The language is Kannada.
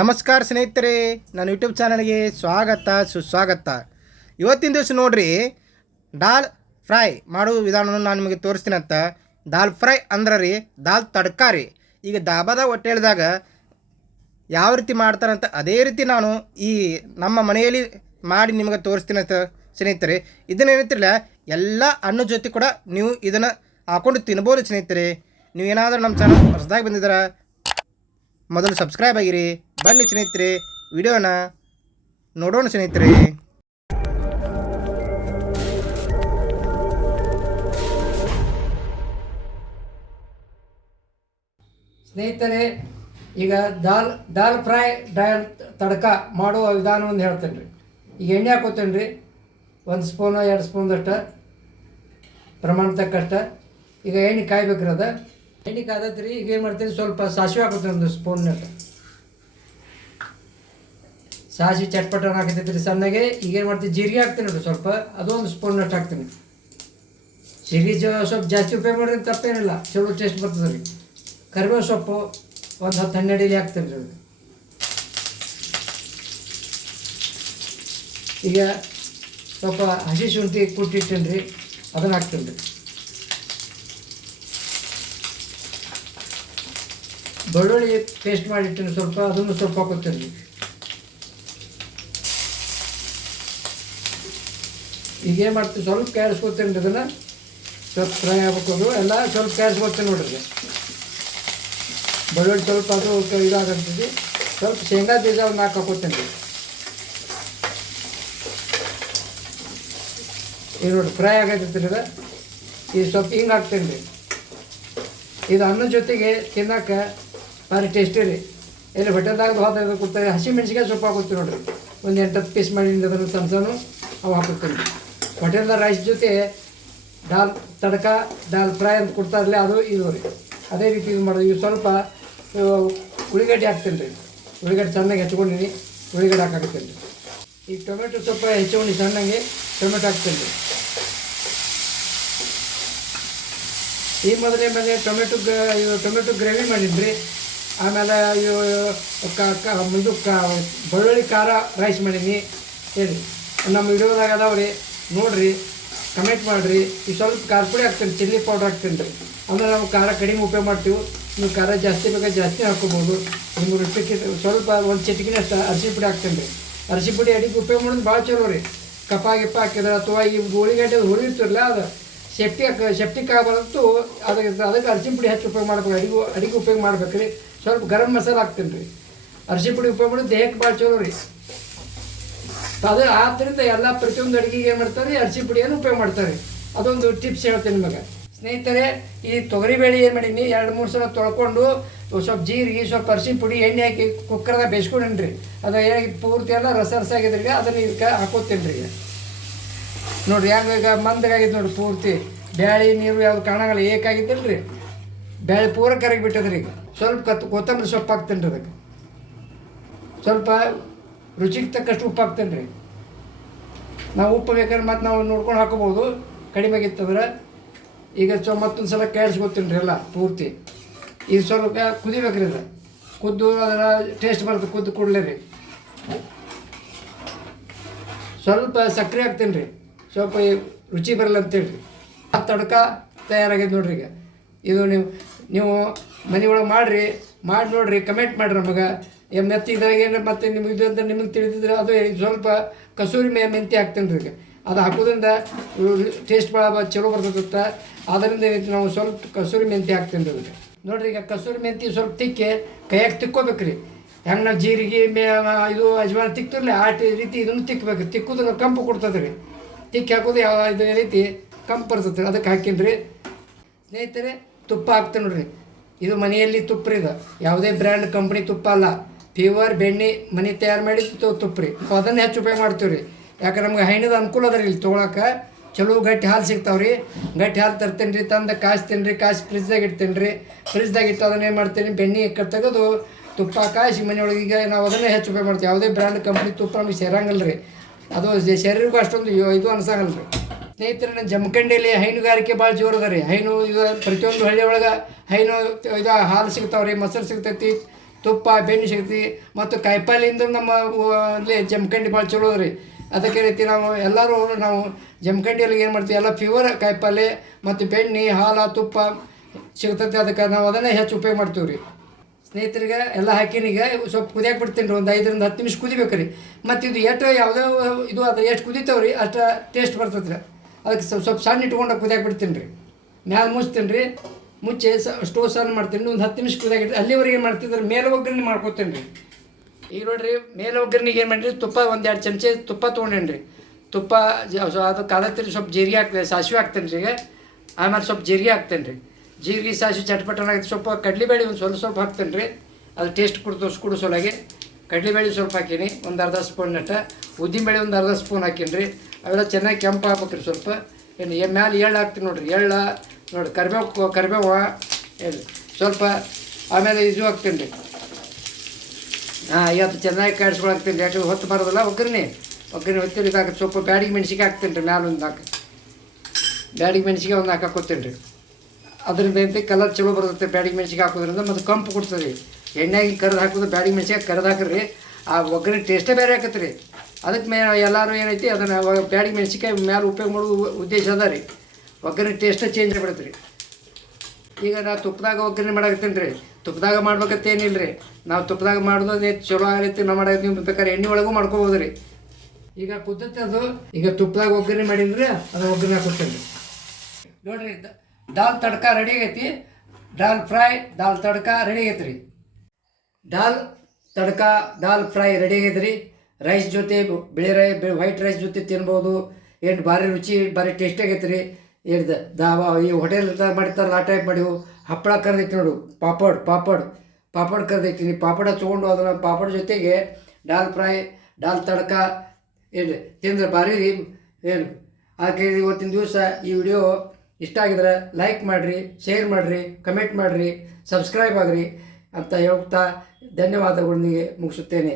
ನಮಸ್ಕಾರ ಸ್ನೇಹಿತರೆ, ನನ್ನ ಯೂಟ್ಯೂಬ್ ಚಾನಲ್ಗೆ ಸ್ವಾಗತ, ಸುಸ್ವಾಗತ. ಇವತ್ತಿನ ದಿವಸ ನೋಡ್ರಿ, ದಾಲ್ ಫ್ರೈ ಮಾಡುವ ವಿಧಾನವನ್ನು ನಾನು ನಿಮಗೆ ತೋರಿಸ್ತೀನಂತ ದಾಲ್ ಫ್ರೈ ಅಂದ್ರೆ ರೀ, ದಾಲ್ ತಡ್ಕಾರಿ. ಈಗ ದಾಬಾದ ಹೋಟೆಲ್ದಾಗ ಯಾವ ರೀತಿ ಮಾಡ್ತಾರಂತ ಅದೇ ರೀತಿ ನಾನು ಈ ನಮ್ಮ ಮನೆಯಲ್ಲಿ ಮಾಡಿ ನಿಮಗೆ ತೋರಿಸ್ತೀನಂತ ಸ್ನೇಹಿತರೆ. ಇದನ್ನೇನಿರ್ತಿರಲ್ಲ ಎಲ್ಲ ಹಣ್ಣು ಜೊತೆ ಕೂಡ ನೀವು ಇದನ್ನು ಹಾಕೊಂಡು ತಿನ್ಬೋದು ಸ್ನೇಹಿತರೆ. ನೀವೇನಾದರೂ ನಮ್ಮ ಚಾನಲ್ ಹೊಸದಾಗಿ ಬಂದಿದ್ದೀರಾ ಮೊದಲು ಸಬ್ಸ್ಕ್ರೈಬ್ ಆಗಿರಿ. ಬನ್ನಿ ಸ್ನೇಹಿತರೆ, ವಿಡಿಯೋನ ನೋಡೋಣ ಸ್ನೇಹಿತರೆ. ಸ್ನೇಹಿತರೆ, ಈಗ ದಾಲ್ ದಾಲ್ ಫ್ರೈ ಡಾಲ್ ತಡಕ ಮಾಡುವ ವಿಧಾನವನ್ನು ಹೇಳ್ತೇನೆ ರೀ. ಈಗ ಎಣ್ಣೆ ಹಾಕೋತೇನೆ ರೀ. ಒಂದು ಸ್ಪೂನು, ಎರಡು ಸ್ಪೂನ್ದಷ್ಟು ಪ್ರಮಾಣ ತಕ್ಕಷ್ಟ. ಈಗ ಎಣ್ಣೆ ಕಾಯ್ಬೇಕ್ರಿ ಅದು. ಎಣ್ಣೆ ಕಾದತ್ರಿ ಈಗ ಏನು ಮಾಡ್ತೀನಿ ಸ್ವಲ್ಪ ಸಾಸಿವೆ ಹಾಕುತ್ತೆ ಒಂದು ಸ್ಪೂನ್ನಾಗ ಸಾಸಿವೆ ಚಟ್ಪಟ ಹಾಕತೈತ್ರಿ ಸಣ್ಣಗೆ, ಈಗ ಏನು ಮಾಡ್ತೀನಿ ಜೀರಿಗೆ ಹಾಕ್ತೀನಿ ನೋಡಿ ಸ್ವಲ್ಪ ಅದು ಒಂದು ಸ್ಪೂನ್ನಷ್ಟು ಹಾಕ್ತೀನಿ. ಜೀರಿಗೆ ಸ್ವಲ್ಪ ಜಾಸ್ತಿ ಉಪಯೋಗ ಮಾಡಿದ್ರೆ ತಪ್ಪೇನಿಲ್ಲ ಚಲೋ ಟೇಸ್ಟ್ ಬರ್ತದೆ ರೀ ಕರಿಬೇವು ಸೊಪ್ಪು, ಒಂದು ಹತ್ತು ಹನ್ನೆರಡು ಹಾಕ್ತೀನಿ ರೀ ಅದಕ್ಕೆ ಈಗ ಸ್ವಲ್ಪ ಹಸಿ ಶುಂಠಿ ಕುಟ್ಟಿಟ್ಟೇನಿ ರೀ ಅದನ್ನು ಹಾಕ್ತೀನಿ ರೀ ಬೆಳ್ಳುಳ್ಳಿ ಪೇಸ್ಟ್ ಮಾಡಿಟ್ಟಿನಿ ಸ್ವಲ್ಪ ಅದನ್ನು ಸ್ವಲ್ಪ ಹಾಕುತ್ತಿರಲಿ ರೀ ಈಗ ಏನು ಮಾಡ್ತೀನಿ ಸ್ವಲ್ಪ ಕ್ಯಾರಿಸ್ಕೊತೀನಿ ರೀ ಅದನ್ನು ಸ್ವಲ್ಪ ಫ್ರೈ ಆಗ್ಬೇಕು ಎಲ್ಲ ಸ್ವಲ್ಪ ಕ್ಯಾರಿಸ್ಕೊತೀನಿ ನೋಡ್ರಿ. ಬೆಳ್ಳುಳ್ಳಿ ಸ್ವಲ್ಪ ಅದು ಕ- ಇದಾಗಂತದೆ ಸ್ವಲ್ಪ ಶೇಂಗಾ ಬೀಜ ಒಂದು ಹಾಕೋತೀನಿ. ರೀ ಈಗ ನೋಡಿ ಫ್ರೈ ಆಗೈತೆ ಇದು ಈಗ ಸ್ವಲ್ಪ ಹಿಂಗೆ ಹಾಕ್ತೀನಿ. ರೀ ಇದು ಅನ್ನದ ಜೊತೆಗೆ ತಿನ್ನಕ್ಕೆ ಭಾರಿ ಟೇಸ್ಟಿ ರೀ ಎಲ್ಲಿ ಹೋಟೆಲ್ದಾಗ ಹೋದಾಗ ಕೊಡ್ತಾರೆ ಹಸಿ ಮೆಣಸಿಗೆ ಸೊಪ್ಪು ಹಾಕೋತೀವಿ ನೋಡ್ರಿ. ಒಂದು ಎಂಟು ಹತ್ತು ಪೀಸ್ ಮಾಡಿ ಅದನ್ನು ತಮ್ಸನು ಅವು ಹಾಕೋತೀನಿ ಹೋಟೆಲ್ದ ರೈಸ್ ಜೊತೆ ದಾಲ್ ತಡಕ, ದಾಲ್ ಫ್ರೈ ಅಂತ ಕೊಡ್ತಾರಲ್ಲ ಅದು ಇದು ರೀ. ಅದೇ ರೀತಿ ಇದು ಮಾಡೋದು ಇವು ಸ್ವಲ್ಪ ಉಳ್ಳಿಗಡ್ಡೆ ಹಾಕ್ತೀನಿ ರೀ. ಉಳ್ಳಿಗಡ್ಡೆ ಸಣ್ಣಗೆ ಹೆಚ್ಕೊಂಡಿನಿ. ಉಳ್ಳಿಗಡ್ಡೆ ಹಾಕಾಕ್ತೀನಿ ರೀ. ಈ ಟೊಮೆಟೊ ಸ್ವಲ್ಪ ಹೆಚ್ಕೊಂಡು ಸಣ್ಣಗೆ, ಟೊಮೆಟೊ ಹಾಕ್ತೀನಿ ರೀ. ಈ ಮೊದಲೇ ಮೇಲೆ ಟೊಮೆಟೊ ಇವು ಟೊಮೆಟೊ ಗ್ರೇವಿ ಮಾಡಿದ್ರಿ. ಆಮೇಲೆ ಇದು ಕ ಬೆಳ್ಳುಳ್ಳಿ, ಖಾರ ರೈಸ್ ಮಾಡೀನಿ ಹೇಳಿ. ನಮ್ಮ ವಿಡಿಯೋದಾಗ ಅದಾವ್ರಿ. ನೋಡ್ರಿ ಕಮೆಂಟ್ ಮಾಡಿರಿ. ಈ ಸ್ವಲ್ಪ ಖಾರ ಪುಡಿ ಹಾಕ್ತೀನಿ, ಚಿಲ್ಲಿ ಪೌಡ್ರ್ ಹಾಕ್ತೀನಿ ರೀ. ಅಂದ್ರೆ ನಾವು ಖಾರ ಕಡಿಮೆ ಉಪಯೋಗ ಮಾಡ್ತೀವಿ. ನೀವು ಖಾರ ಜಾಸ್ತಿ ಬೇಕಾದ್ರೆ ಜಾಸ್ತಿ ಹಾಕ್ಕೋಬೋದು. ನಿಮ್ಗೆ ರುಚಿಗೆ ಸ್ವಲ್ಪ ಒಂದು ಚಿಟಿಕಿನ ಅರಿಶಿ ಪುಡಿ ಹಾಕ್ತೀನಿ ರೀ. ಅರಿಶಿ ಪುಡಿ ಅಡಿಗೆ ಉಪಯೋಗ ಮಾಡೋದು ಭಾಳ ಚಲೋ ರೀ. ಕಪ್ಪ, ಗಿಪ್ಪ ಹಾಕಿದ್ರೆ ಅಥವಾ ಈ ಗೋಳಿಗಡ್ಡೆ ಹುರಿತಿರಲ್ಲ ಅದು ಸೇಫ್ಟಿ ಸೇಫ್ಟಿ ಕಾಗಂತೂ ಅದಕ್ಕೆ ಅದಕ್ಕೆ ಅರಿಶಿನ ಪುಡಿ ಹೆಚ್ಚು ಉಪಯೋಗ ಮಾಡ್ಬೇಕು. ಅಡಿಗೆ ಅಡಿಗೆ ಉಪಯೋಗ ಮಾಡ್ಬೇಕು ರೀ ಸ್ವಲ್ಪ ಗರಂ ಮಸಾಲ ಹಾಕ್ತೀನಿ ರೀ. ಅರ್ಶಿನ ಪುಡಿ ಉಪಯೋಗ ಮಾಡಿ ದೇಹಕ್ಕೆ ಭಾಳ ಚಲೋ ರೀ. ಅದು ಆದ್ದರಿಂದ ಎಲ್ಲ ಪ್ರತಿಯೊಂದು ಅಡುಗೆಗೆ ಏನು ಮಾಡ್ತಾರೆ ಅರ್ಶಿನ ಪುಡಿಯನ್ನು ಉಪಯೋಗ ಮಾಡ್ತಾರೆ. ಅದೊಂದು ಟಿಪ್ಸ್ ಹೇಳ್ತೀನಿ ನಿಮಗೆ. ಸ್ನೇಹಿತರೆ, ಈ ತೊಗರಿಬೇಳೆ ಏನು ಮಾಡೀನಿ, ಎರಡು ಮೂರು ಸಲ ತೊಳ್ಕೊಂಡು ಸ್ವಲ್ಪ ಜೀರಿಗೆ, ಸ್ವಲ್ಪ ಅರ್ಶಿನ ಪುಡಿ, ಎಣ್ಣೆ ಹಾಕಿ ಕುಕ್ಕರ್ದಾಗ ಬೇಯಿಸ್ಕೊಂಡೇನಿ ರೀ. ಅದು ಏನಾಗಿ ಪೂರ್ತಿ ಎಲ್ಲ ರಸ ರಸ ಆಗಿದ್ರಿ ಅದನ್ನು ಇದಕ್ಕೆ ಹಾಕೋತೀನಿ ರೀ. ನೋಡ್ರಿ, ಹೆಂಗೆ ಈಗ ಮಂದಗಾಗಿದ್ದು ನೋಡಿರಿ ಪೂರ್ತಿ. ಬ್ಯಾಳಿ, ನೀರು ಯಾವುದು ಕಾಣಂಗಲ್ಲ ಏಕಾಗಿದ್ದಿಲ್ಲ ರೀ ಬ್ಯಾಳಿ ಪೂರ ಕರಗಿ ಬಿಟ್ಟದ್ರಿ. ಈಗ ಸ್ವಲ್ಪ ಕತ್ ಕೊತ್ತಂಬರಿ ಸೊಪ್ಪು ಹಾಕ್ತೇನೆ ರೀ ಅದಕ್ಕೆ. ಸ್ವಲ್ಪ ರುಚಿಗೆ ತಕ್ಕಷ್ಟು ಉಪ್ಪು ಹಾಕ್ತೇನೆ ರೀ ನಾವು ಉಪ್ಪು ಬೇಕಾದ್ರೆ ಮತ್ತೆ ನಾವು ನೋಡ್ಕೊಂಡು ಹಾಕೋಬೋದು ಕಡಿಮೆ ಆಗಿತ್ತಂದ್ರೆ ಈಗ ಸೊ ಮತ್ತೊಂದು ಸಲ ಕೇಳಿಸ್ಕೊತೀನಿ ರೀ ಎಲ್ಲ ಪೂರ್ತಿ. ಈಗ ಸ್ವಲ್ಪ ಕುದಿಬೇಕು ರೀ ಅದು. ಕುದ್ದು ಅದರ ಟೇಸ್ಟ್ ಬರ್ತದೆ ಕುದ್ದು ಕೂಡಲೇ ರೀ ಸ್ವಲ್ಪ ಸಕ್ಕರೆ ಹಾಕ್ತೀನಿ ರೀ ಸ್ವಲ್ಪ ರುಚಿ ಬರಲ್ಲ ಅಂತೇಳಿ ಆ ತಡ್ಕ ತಯಾರಾಗಿದೆ ನೋಡ್ರಿ ಈಗ. ಇದು ನೀವು ನೀವು ಮನೆ ಒಳಗೆ ಮಾಡಿರಿ, ಮಾಡಿ ನೋಡಿರಿ ಕಮೆಂಟ್ ಮಾಡಿರಿ ನಮಗೆ. ಮೆತ್ತಿ ಇದ್ರಾಗ ಏನು ಮತ್ತೆ ನಿಮಗೆ ಇದು ಅಂತ ನಿಮಗೆ ತಿಳಿದಿದ್ರೆ ಅದು ಸ್ವಲ್ಪ ಕಸೂರಿ ಮೇ ಮೆಂತಿ ಹಾಕ್ತೇನೆ ರೀ ಅದು ಹಾಕೋದ್ರಿಂದ ಟೇಸ್ಟ್ ಭಾಳ ಚಲೋ ಬರ್ತೈತೆ ಅದರಿಂದ ನಾವು ಸ್ವಲ್ಪ ಕಸೂರಿ ಮೆಂತಿ ಹಾಕ್ತೇನೆ ರೀ ಅದಕ್ಕೆ ನೋಡ್ರಿ ಈಗ ಕಸೂರಿ ಮೆಂತಿ ಸ್ವಲ್ಪ ತಿಕ್ಕಿ ಕೈಯಾಗೆ ತಿಕ್ಕೋಬೇಕು ರೀ ಹೆಂಗೆ ನಾವು ಜೀರಿಗೆ, ಮೇ ಇದು ಅಜ್ವಾನ ತಿಕ್ತಿರ್ಲಿ, ಆ ರೀತಿ ಇದನ್ನು ತಿಕ್ಕಬೇಕು ತಿಕ್ಕುದ್ರೆ ಕಂಪು ಕೊಡ್ತದೆ ರೀ ತಿಕ್ಕಿ ಹಾಕೋದು ಯಾವ ಇದು ರೀತಿ ಕಂಪು ಬರ್ತದೆ ಅದಕ್ಕೆ ಹಾಕಿನ್ರಿ. ಸ್ನೇಹಿತರೆ ತುಪ್ಪ ಹಾಕ್ತೀನಿ ನೋಡ್ರಿ. ಇದು ಮನೆಯಲ್ಲಿ ತುಪ್ಪ ಇದು. ಯಾವುದೇ ಬ್ರ್ಯಾಂಡ್ ಕಂಪ್ನಿ ತುಪ್ಪ ಅಲ್ಲ ಪ್ಯೂರ್ ಬೆಣ್ಣೆ ಮನೆ ತಯಾರು ಮಾಡಿ ತುಪ್ಪ ರೀ ನಾವು ಅದನ್ನು ಹೆಚ್ಚು ಉಪಯೋಗ ಮಾಡ್ತೀವಿ ರೀ ಯಾಕಂದ್ರೆ ನಮ್ಗೆ ಹೈನದ ಅನುಕೂಲ ಅದ ರೀ ಇಲ್ಲಿ ತೊಗೊಳಕ್ಕೆ ಚಲೋ ಗಟ್ಟಿ ಹಾಲು ಸಿಗ್ತಾವೆ ರೀ ಗಟ್ಟಿ ಹಾಲು ತರ್ತೀನಿ ರೀ, ತಂದು ಕಾಸು ತಿನ್ರಿ ಕಾಸು ಫ್ರಿಜ್ದಾಗ ಇಡ್ತೀನಿ ರೀ. ಫ್ರಿಜ್ದಾಗ ಇಟ್ಟು ಅದನ್ನ ಏನು ಮಾಡ್ತೀನಿ, ಬೆಣ್ಣೆ ತೆಗೆದು ತುಪ್ಪ ಕಾಯಿಸಿ ಮನೆಯೊಳಗೆ ಈಗ ನಾವು ಅದನ್ನೇ ಹೆಚ್ಚು ಉಪಯೋಗ ಮಾಡ್ತೀವಿ. ಯಾವುದೇ ಬ್ರ್ಯಾಂಡ್ ಕಂಪ್ನಿ ತುಪ್ಪ ನಮಗೆ ಸೇರಂಗಿಲ್ಲ ರೀ ಅದು ಶರೀರಕ್ಕೂ ಅಷ್ಟೊಂದು ಇದು ಅನಿಸಂಗಲ್ಲ ರೀ ಸ್ನೇಹಿತರೆ, ನನ್ನ ಜಮಖಂಡಿಯಲ್ಲಿ ಹೈನುಗಾರಿಕೆ ಭಾಳ ಜೋರು ಅದ ರೀ. ಹೈನು ಇದು ಪ್ರತಿಯೊಂದು ಹಳ್ಳಿ ಒಳಗೆ ಹೈನು ಇದು ಹಾಲು ಸಿಗ್ತಾವೆ ರೀ, ಮೊಸರು ಸಿಗ್ತೈತಿ, ತುಪ್ಪ, ಬೆಣ್ಣೆ ಸಿಗ್ತೈತಿ, ಮತ್ತು ಕಾಯಿಪಲ್ಲೆಯಿಂದ ನಮ್ಮ ಅಲ್ಲಿ ಜಮಖಂಡಿ ಭಾಳ ಚಲೋ ರೀ. ಅದಕ್ಕೆ ರೀತಿ ನಾವು ಎಲ್ಲರೂ ನಾವು ಜಮಖಂಡಿಯಲ್ಲಿ ಏನು ಮಾಡ್ತೀವಿ, ಎಲ್ಲ ಪ್ಯೂರ್ ಕಾಯಿಪಲ್ಲೆ ಮತ್ತು ಬೆಣ್ಣೆ, ಹಾಲು, ತುಪ್ಪ ಸಿಗ್ತೈತಿ, ಅದಕ್ಕೆ ನಾವು ಅದನ್ನೇ ಹೆಚ್ಚು ಉಪಯೋಗ ಮಾಡ್ತೀವಿ ರೀ. ಸ್ನೇಹಿತರಿಗೆ ಎಲ್ಲ ಹಾಕಿನ, ಈಗ ಸ್ವಲ್ಪ ಕುದಿಯಾಕೆ ಬಿಡ್ತೀನಿ ರೀ, ಒಂದು ಐದರಿಂದ ಹತ್ತು ನಿಮಿಷ ಕುದಿಬೇಕು ರೀ. ಮತ್ತು ಇದು ಎಷ್ಟು ಯಾವುದೋ ಇದು ಅದು ಎಷ್ಟು ಕುದಿತಾವೆ ರೀ, ಅಷ್ಟು ಟೇಸ್ಟ್ ಬರ್ತೈತೆ ರೀ ಅದಕ್ಕೆ ಸ್ವಲ್ಪ ಸ್ವಲ್ಪ ಸಣ್ಣ ಇಟ್ಕೊಂಡು ಕುದಿಯಾಕೆ ಬಿಡ್ತೀನಿ ರೀ. ಮ್ಯಾಲೆ ಮುಚ್ತೀನಿ ರೀ. ಮುಚ್ಚಿ ಸ ಸ್ಟೋವ್ ಸಣ್ಣ ಮಾಡ್ತೀನಿ. ಒಂದು ಹತ್ತು ನಿಮಿಷ ಕುದಿಯಾಕೆ ಇಟ್ಟು ಅಲ್ಲಿವರೆಗೆ ಏನು ಮಾಡ್ತಿದ್ರೆ ಮೇಲೆ ಒಗ್ಗರಣೆ ಮಾಡ್ಕೊತೀನಿ ರೀ. ಈಗ ನೋಡಿರಿ ಮೇಲೆ ಒಗ್ಗರಣೆಗೆ ಏನು ಮಾಡಿರಿ ತುಪ್ಪ ಒಂದು ಎರಡು ಚಮಚ ತುಪ್ಪ ತೊಗೊಂಡೇನಿ ರೀ. ತುಪ್ಪ ಅದು ಕಾಲತ್ರಿ ಸ್ವಲ್ಪ ಜೀರಿಗೆ ಹಾಕ್ತೇನೆ, ಸಾಸಿವೆ ಹಾಕ್ತೇನೆ ರೀ ಈಗ. ಆಮೇಲೆ ಸ್ವಲ್ಪ ಜೀರಿಗೆ ಹಾಕ್ತೇನೆ ರೀ. ಜೀರಿಗೆ, ಸಾಸಿವೆ ಚಟ್ಪಟನ ಹಾಕಿ ಸ್ವಲ್ಪ ಕಡಲೆಬೇಳೆ ಒಂದು ಸ್ವಲ್ಪ ಸ್ವಲ್ಪ ಹಾಕ್ತೇನೆ ರೀ. ಅದು ಟೇಸ್ಟ್ ಕೊಡ್ತು ಕುಡು ಸೊಲಾಗೆ. ಕಡಲೆಬೇಳೆ ಸ್ವಲ್ಪ ಹಾಕೀನಿ. ಒಂದು ಅರ್ಧ ಸ್ಪೂನ್ ನಟ್ಟ ಉದ್ದಿನಬೇಳೆ ಒಂದು ಅರ್ಧ ಸ್ಪೂನ್ ಹಾಕೀನಿ ರೀ. ಅವೆಲ್ಲ ಚೆನ್ನಾಗಿ ಕೆಂಪು ಹಾಕ್ಬೇಕು ರೀ ಸ್ವಲ್ಪ. ಏನು ಎ ಮ್ಯಾಲೆ ಎಳ್ಳು ಹಾಕ್ತೀನಿ ನೋಡ್ರಿ, ಎಳ್ಳು ನೋಡಿ ಕರಿಬೇವು ಕರಿಬೇವು ಸ್ವಲ್ಪ ಆಮೇಲೆ ಇದು ಹಾಕ್ತೀನಿ ರೀ. ಹಾಂ, ಇವತ್ತು ಚೆನ್ನಾಗಿ ಕಾಡಿಸ್ಕೊಳಾಕ್ತೀನಿ ರೀ, ಯಾಕಂದ್ರೆ ಹೊತ್ತು ಬರೋದಲ್ಲ ಒಗ್ಗರಣೆ. ಒಗ್ಗರಣೆ ಹೊತ್ತಿರಿ ಹಾಕಿ ಸ್ವಲ್ಪ ಬ್ಯಾಡಿಗೆ ಮೆಣಸಿಗೆ ಹಾಕ್ತೀನಿ ರೀ, ಮ್ಯಾಲೆ ಒಂದು ಹಾಕಿ. ಬ್ಯಾಡಿಗೆ ಮೆಣಸಿಗೆ ಒಂದು ಹಾಕೋತೀನಿ ರೀ. ಅದರಿಂದ ಎಂತ ಕಲರ್ ಚಲೋ ಬರ್ತೈತೆ ಬ್ಯಾಡಿಗೆ ಮೆಣಸಿಗೆ ಹಾಕೋದ್ರಿಂದ ಮತ್ತು ಕಂಪು ಕೊಡ್ತದೆ. ಎಣ್ಣೆಗೆ ಕರೆದು ಹಾಕೋದು ಬ್ಯಾಡಿಗೆ ಮೆಣಸಿಗೆ ಕರೆದು ಹಾಕ್ರಿ. ಆ ಒಗ್ಗರಣೆ ಟೇಸ್ಟೇ ಬೇರೆ ಹಾಕತ್ತೆ ರೀ ಅದಕ್ಕೆ ಮೇ ಎಲ್ಲರೂ ಏನೈತಿ, ಅದನ್ನು ಬ್ಯಾಡಿಗೆ ಮೆಣಸಿಕಾಯಿ ಮೇಲೆ ಉಪಯೋಗ ಮಾಡೋ ಉದ್ದೇಶ ಅದ ರೀ. ಒಗ್ಗರಣೆ ಟೇಸ್ಟೇ ಚೇಂಜ್ ಆಗಿಬಿಡುತ್ತೆ ರೀ. ಈಗ ನಾವು ತುಪ್ಪದಾಗ ಒಗ್ಗರಣೆ ಮಾಡಾಕತ್ತೀನಿ ರೀ. ತುಪ್ಪದಾಗ ಮಾಡ್ಬೇಕತ್ತೇನಿಲ್ಲ ರೀ. ನಾವು ತುಪ್ಪದಾಗ ಮಾಡೋದು ಅದೇ ಚಲೋ ಆಗೈತಿ, ನಾವು ಮಾಡೋದು ನೀವು ಬೇಕಾದ್ರೆ ಎಣ್ಣೆ ಒಳಗೂ ಮಾಡ್ಕೋಬೋದು ರೀ. ಈಗ ಕುದ್ದತ್ತೆ ಅದು. ಈಗ ತುಪ್ಪದಾಗ ಒಗ್ಗರಣೆ ಮಾಡಿದ್ರೆ ಅದು ಒಗ್ಗರಣೆ ಹಾಕೋತೀನಿ ನೋಡ್ರಿ ದಾಲ್ ತಡ್ಕ ರೆಡಿ ಆಗೈತಿ. ದಾಲ್ ಫ್ರೈ, ದಾಲ್ ತಡ್ಕ ರೆಡಿ ಆಗೈತೆ ರೀ. ದಾಲ್ ತಡ್ಕ, ದಾಲ್ ಫ್ರೈ ರೆಡಿ ಆಗೈತೆ ರೀ. ರೈಸ್ ಜೊತೆ, ಬಿಳಿ ರೈ ವೈಟ್ ರೈಸ್ ಜೊತೆ ತಿನ್ಬೋದು. ಏನು ಭಾರಿ ರುಚಿ, ಭಾರಿ ಟೇಸ್ಟ್ ಆಗೈತೆ ರೀ. ಏನು ದಾಬಾ, ಈ ಹೋಟೆಲ್ದಾಗ ಮಾಡಿರ್ತಾರಲ್ಲ, ಆ ಟೈಪ್ ಮಾಡಿವು ಹಪ್ಪಳ ಕರ್ದೈತಿ ನೋಡು, ಪಾಪಡ್ ಪಾಪಡ್. ಪಾಪಡ್ ಕರೆದಿಟ್ಟಿನಿ ಪಾಪಡ ತೊಗೊಂಡು ಅದನ್ನ ಪಾಪಡ್ ಜೊತೆಗೆ ದಾಲ್ ಫ್ರೈ ಡಾಲ್ ತಡ್ಕ, ಏನು ತಿಂದ್ರೆ ಭಾರಿ ರೀ. ಏನು, ಹಾಗೆ ಇವತ್ತಿನ ದಿವಸ ಈ ವಿಡಿಯೋ ಇಷ್ಟ ಆಗಿದ್ರೆ ಲೈಕ್ ಮಾಡಿರಿ ಶೇರ್ ಮಾಡಿರಿ ಕಮೆಂಟ್ ಮಾಡಿರಿ ಸಬ್ಸ್ಕ್ರೈಬ್ ಆಗಿರಿ ಅಂತ ಹೇಳ್ತಾ ಧನ್ಯವಾದಗಳೊಂದಿಗೆ ಮುಗಿಸುತ್ತೇನೆ.